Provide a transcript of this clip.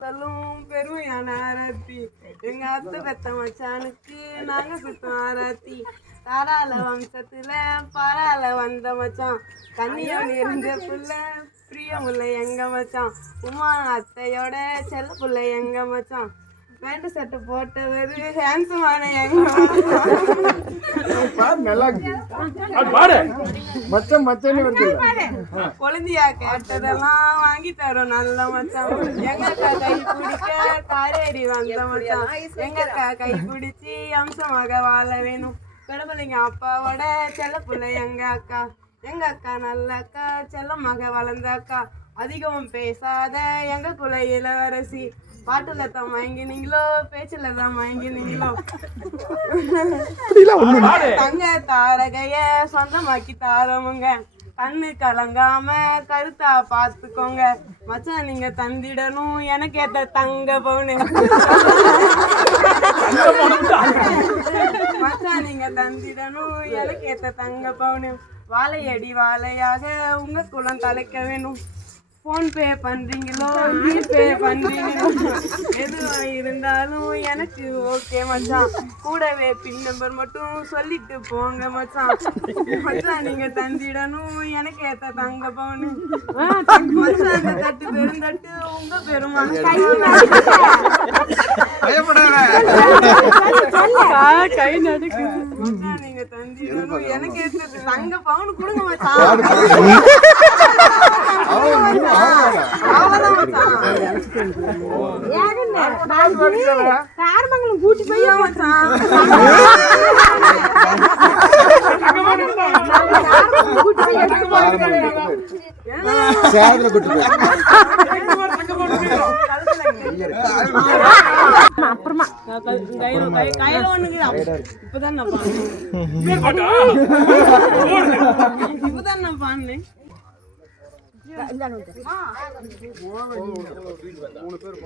சொல்லும் பெருமையான ஆராத்தி எங்க அத்தை பெத்த மச்சானுக்கு நாங்க சுத்தம் ஆராத்தி தாராள வம்சத்துல பாராள வந்த மச்சான் கண்ணியோடு இருந்த புள்ள பிரியமுள்ள எங்க மச்சான் உமா அத்தையோட செல்ல புள்ள எங்க மச்சான் பேண்ட் சட்டை போட்டவர் ஹேண்ட்ஸமான எங்க கொழுந்தியா கேட்டதெல்லாம் வாங்கி தரும் நல்ல மச்சான் எங்க அக்கா கை பிடிக்க காரேறி வந்த மச்சான் எங்க அக்கா கை பிடிச்சி அம்சமாக வாழ வேணும் கடவுளைங்க அப்பாவோட செல்ல பிள்ளை எங்க அக்கா நல்ல அக்கா செல்லமாக வளர்ந்த அக்கா அதிகம் பேசாத எங்க குல இளவரசி பாட்டுல தான் மயங்கினீங்களோ பேச்சுல தான் மயங்கினீங்களோ தங்க தாரகைய சொந்தமாக்கி தாரமுங்க கண்ணு கலங்காம கருத்தா பாத்துக்கோங்க மச்சான் நீங்க தந்திடணும் எனக்கு ஏத்த தங்க பவுனு மச்சான் நீங்க தந்திடணும் எனக்கு ஏத்த தங்க பவுனு வாழையடி வாழையாக உங்க குளம் தலைக்க வேணும் ஃபோன்பே பண்றீங்களோ ஜிபே பண்றீங்களோ எதுவா இருந்தாலும் எனக்கு ஓகே மச்சான் கூடவே பின் நம்பர் மட்டும் சொல்லிட்டு போங்க மச்சான் மச்சான் நீங்க தந்திடணும் எனக்கு ஏத்த தங்க பவுனு மச்சான் அந்த தட்டு பெருந்தட்டு உங்க பெருமா கை நடுக்கு மச்சான் நீங்க தந்திடணும் எனக்கு ஏத்த தங்க பவுன் கொடுங்க மச்சான் காரமங்கலம் கூட்டி போய் அப்புறமா கையில ஒண்ணுங்க இப்பதான் நான் பாடினேன் மூணு பேர்